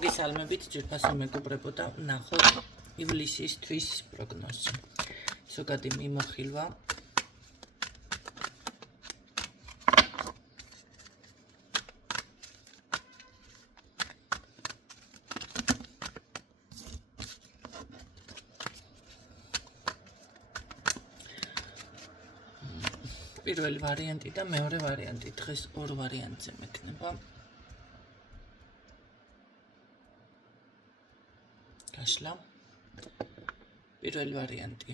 მოგესალმებით, ძვირფასო მეგობრებო და ვნახოთ ივლისისთვის პროგნოზი. ზოგადი მიმოხილვა. პირველი ვარიანტი და მეორე ვარიანტი. დღეს ორ ვარიანტზე მექნება. გაშლა. პირველი ვარიანტი.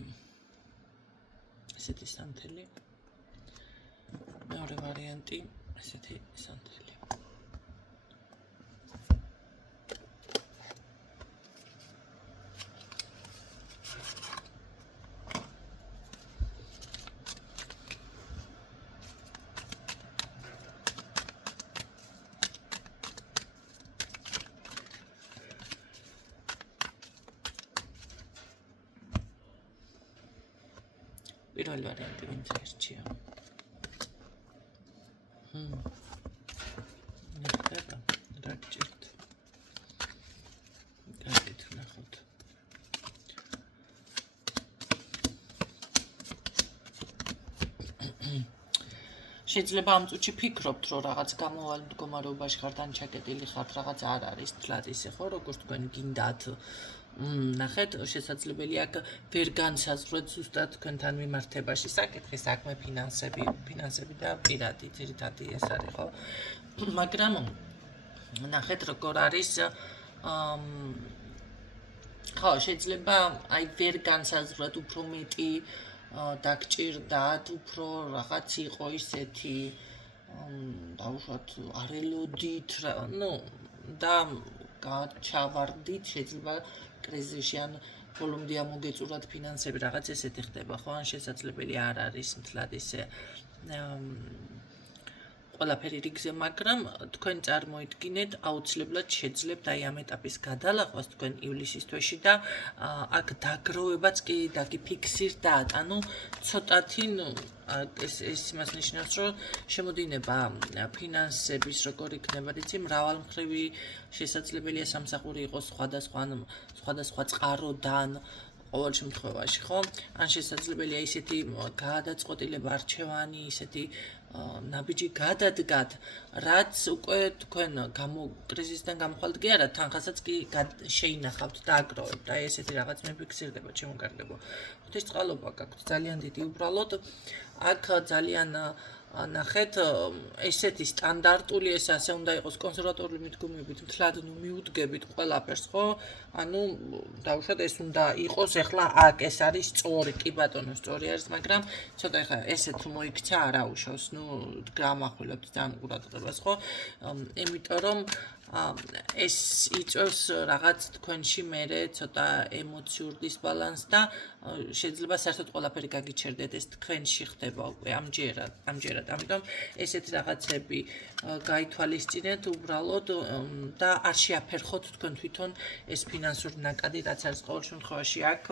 ესეთი სანთელი. მეორე ვარიანტი ესეთი სანთელი. პირველი ვარიანტი ვინც ერჩია. ნახება, რა გჭირთ. გადით ვნახოთ. შეიძლება ამ წუთში ფიქრობთ, რომ რაღაც გამოვალ მდგომარეობაში ხართ ან ჩაკეტილი ხართ, რაღაც არ არის თლად ისე ხო, როგორც თქვენ გინდათ. ნახეთ, შესაძლებელია აქ ვერ განსაზღვროთ ზუსტად თქვენთან მიმართებაში საკითხი, საქმე, ფინანსები და პირადი ძირითადი ეს არის, ხო? მაგრამ ნახეთ, როგორ არის ხო, შეიძლება აი ვერ განსაზღვროთ უფრო მეტი დაგჭირდათ, უფრო რაღაც იყო ისეთი დაუშვათ არ ელოდით, და გაჩავარდით, შეიძლება კრიზისში ან ბოლომდე ამოგეწურათ ფინანსები, რაღაც ესეთი ხდება, ხო? ან შესაძლებელია არ არის მთლად ისე ყველაფერი რიგზე, მაგრამ თქვენ წარმოიდგინეთ, აუცილებლად შეძლებთ აი ამ ეტაპის გადალახვას თქვენ ივლისის თვეში და აქ დაგროვებაც კი დაგიფიქსირდათ, ანუ ცოტათი ეს იმას ნიშნავს, რომ შემოდინება ფინანსების როგორ იქნება, იცი, მრავალმხრივი შესაძლებელია სამსახური იყოს სხვადასხვა წყაროდან ყოველ შემთხვევაში, ხო? ან შესაძლებელია ისეთი გადაწყვეტილება, არჩევანი, ისეთი ნაბიჯი გადადგათ, რაც უკვე თქვენ კრიზისიდან გამოხვალთ კი არა, თანხასაც კი შეინახავთ და აგროვებთ. აი ესეთი რაღაც მიფიქსირდება, ჩემო კარგებო. ღვთისწყალობა გაქვთ ძალიან დიდი უბრალოდ. აქ ძალიან ნახეთ, ესეთი სტანდარტული ეს ასე უნდა იყოს კონსერვატორული მიდგომებით, მთლად მიუდგებით ყველაფერს, ხო? ანუ დაუშვათ ეს უნდა იყოს, ეხლა აქ ეს არის სწორი, კი ბატონო, სწორი არის, მაგრამ ცოტა ეხლა ესეთ მოიქცა არ აუშავს, გამახვილებთ ძალიან ყურადღებას, ხო? იმიტომ რომ ეს იწვევს რაღაც თქვენში მერე ცოტა ემოციურ დისბალანსს და შეიძლება საერთოდ ყველაფერი გაგიჩერდეთ, ეს თქვენში ხდება უკვე ამჯერად. ამიტომ ესეთი რაღაცები გაითვალისწინეთ უბრალოდ და არ შეაფერხოთ თქვენ თვითონ ეს ფინანსური ნაკადი, რაც არის ყოველ შემთხვევაში აქ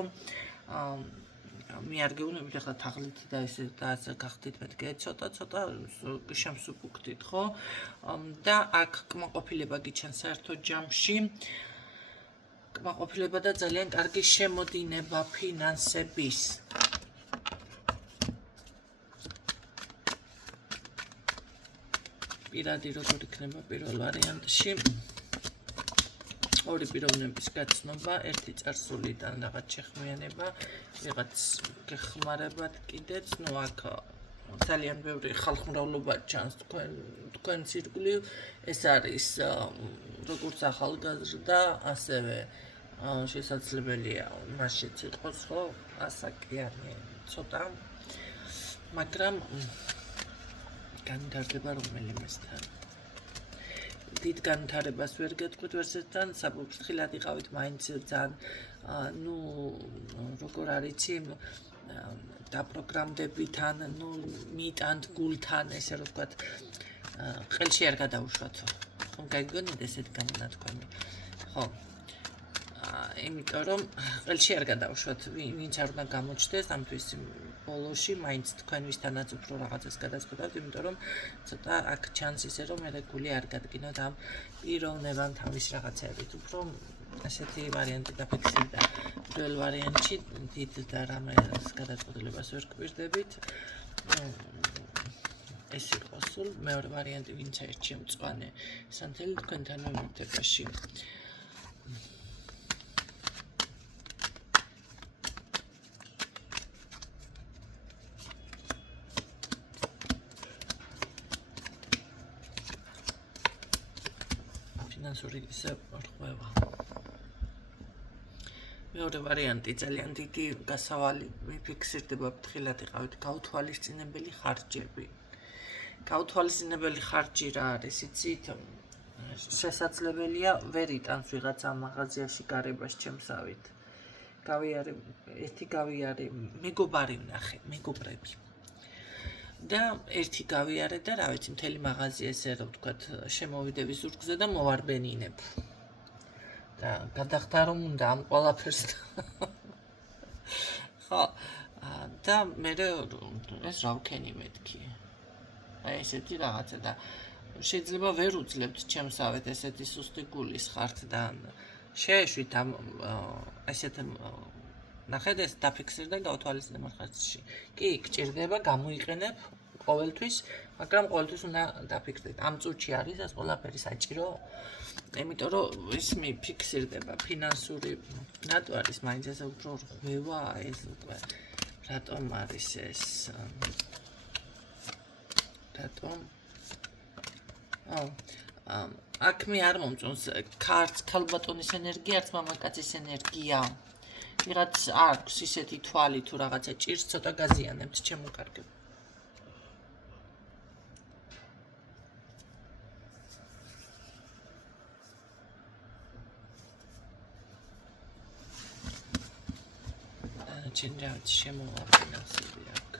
მე არ გეუბნებით ახლა თაღლით და ესე და ასე გახდით მეთქე ცოტა შემსუბუქდით, ხო? და აქ კმაყოფილება გიჩანს საერთოდ ჯამში. კმაყოფილება და ძალიან კარგი შემოდინება ფინანსების. პირადი როგორ იქნება პირველ ვარიანტში. ორი პიროვნების გაცნობა, ერთი წარსულიდან რაღაც შეხმიანება, ვიღაც გეხმარებათ კიდეც, აქ ძალიან ბევრი ხალხმრავლობა ჩანს თქვენს ირგვლივ, ეს არის როგორც ახალგაზრდა, ასევე შესაძლებელია მასშიც იყოს, ხო, ასაკიანი ცოტა, მაგრამ განვითარდება რომელიმესთან. დიდ განვითარებას ვერ გეტყვით ვერსეთთან, საფრთხილად იყავით მაინც ძალიან, როგორ არიცი, დაპროგრამდებიდან, მიტანთ გულთან, ესე რომ ვთქვათ, ყელში არ გადაუშვათ. ხომ გაიგონეთ ესეთი განმანათქვამი? ხო. იმიტომ რომ ყელში არ გადაუშვათ, ვინც არ უნდა გამოჩნდეს, ამთვის ბოლოში მაინც თქვენვისთანაც უფრო რაღაცას გადაწყვეტავთ, იმიტომ რომ ცოტა აქ ჩანს ისე რომ მე გული არ გადგინოთ ამ პიროვნებამ თავის რაღაცებით, უფრო ასეთი ვარიანტი დაფიქსირდა. პირველ ვარიანტში დიდ და რამეს გადაწყვეტილებას ვერ გვირდებით. ეს იყო სულ მეორე ვარიანტი, ვინც აირჩია მწვანე სანთელი თქვენთან მემკვიდრეობაში. ფინანსური რღვევა. მეორე ვარიანტი ძალიან დიდი გასავალი მიფიქსირდება ფრთხილად იყავით გაუთვალისწინებელი ხარჯები. გაუთვალისწინებელი ხარჯი რა არის, იცით? შესაძლებელია ვერ იტანს ვიღაცა მაღაზიაში გარებას ჩემსავით. ერთი გავიარე მეგობარი ვნახე, მეგობრები. და ერთი გავიარე და რა ვიცი, მთელი მაღაზია ესე რომ ვთქვათ, შემოვიდები ზურგზე და მოვარბენინებ. და გადახდა რომ უნდა ამ ყველაფერს. ხო, და მე ეს რა ვქენი მეთქი. აი ესეთი რაღაცა და შეიძლება ვერ უძლებთ ჩემსავეთ ესეთი სუსტი გულის ხართ და შეეშვით ამ ესეთ ნახეთ ეს დაფიქსირდა გაუთვალისწინებელ ხარჯში. კი, გჭირდება გამოიყენებ ყოველთვის, მაგრამ ყოველთვის უნდა დაფიქსირდეთ. ამ წუთში არის ეს ყველაფერი საჭირო. იმიტომ რომ ის მიფიქსირდება ფინანსური რატო არის მაინც ესე უფრო რღვევა ეს უკვე რატომ არის ეს რატომ აქ მე არ მომწონს ქალბატონის ენერგია არც მამაკაცის ენერგია ვიღაც აქვს ისეთი თვალი თუ რაღაცა ჭირს ცოტა გაზიანებთ ჩემო კარგებო Change შემოვაფინანსები აქ.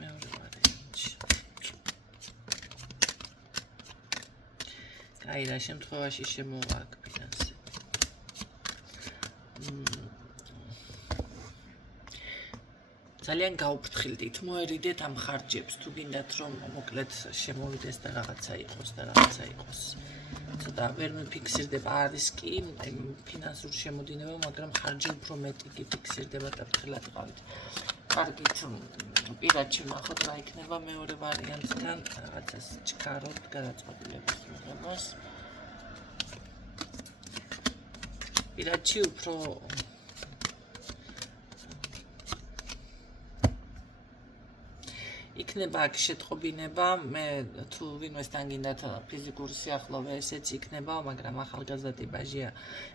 მეორე ვარიანტი. აი რა შემთხვევაში შემოვაფინანსები. ძალიან გაუფრთხილდით, მოერიდეთ ამ ხარჯებს, თუ გინდათ რომ მოკლედ შემოვიდეს და რაღაცა იყოს. ცოტა ვერ მიფიქსირდება არის კი ფინანსურ შემოდინება, მაგრამ ხარჯი უფრო მეტი გიფიქსირდება და ფრთხილად იყავით. კარგით, პირადში ვნახოთ რა იქნება მეორე ვარიანტთან, რაღაცას ჩქარობთ გადაწყვეტილების მიღებას. პირადში უფრო იქნება აქ შეტყობინება, მე თუ ვინმესთან გინდათ ფიზიკური სიახლოვე ესეც იქნება, მაგრამ ახალგაზრდა ტიპაჟია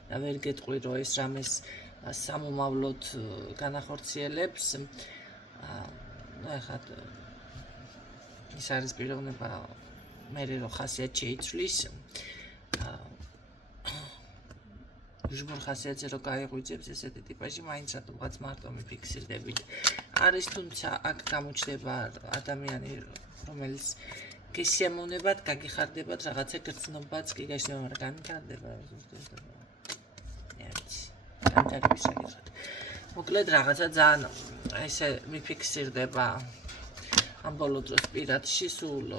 და ვერ გეტყვი რომ ეს რამეს სამომავლოდ განახორციელებს. ახლა ის არის პიროვნება მე რომ ხასიათი შეიცვლის. ჟღურ ხასიათზე რო გაიღვიძებს ესეთი ტიპაჟი, მაინც რატომღაც მარტო მიფიქსირდებით. არის თუმცა აქ გამოჩნდება ადამიანი, რომელიც გესიამოვნებად, გაგიხარდებათ, რაღაცა გრძნობაც კი გაჩნდება, მაგრამ განვითარდება. განვითარების საკითხად. მოკლედ რაღაცა ძალიან ესე მიფიქსირდება ამ ბოლო დროს პირადში სულ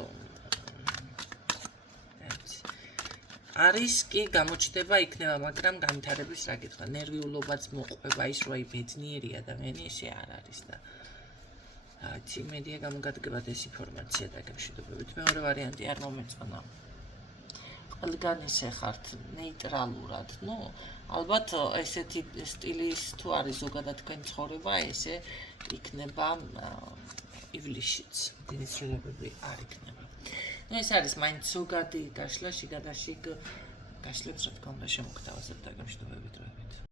არის კი გამოჩნდება იქნება, მაგრამ განვითარების საკითხად. ნერვიულობაც მოყვება ის რომ აი ბედნიერი ადამიანი ესე არ არის და აცი მედია გამოგადგებათ ეს ინფორმაცია და გემშვიდობებით. მეორე ვარიანტი არ მომეწონა. ყველგან ისე ხართ ნეიტრალურად. ალბათ ესეთი სტილის თუ არის ზოგადად თქვენი ცხოვრება, ესე იქნება ივლისშიც. დინისრილებები არ იქნება. ეს არის მაინც ზოგადი გაშლა, შიგადაშიგ გაშლებს რა თქმა უნდა შემოგთავაზებთ და გემშვიდობებით.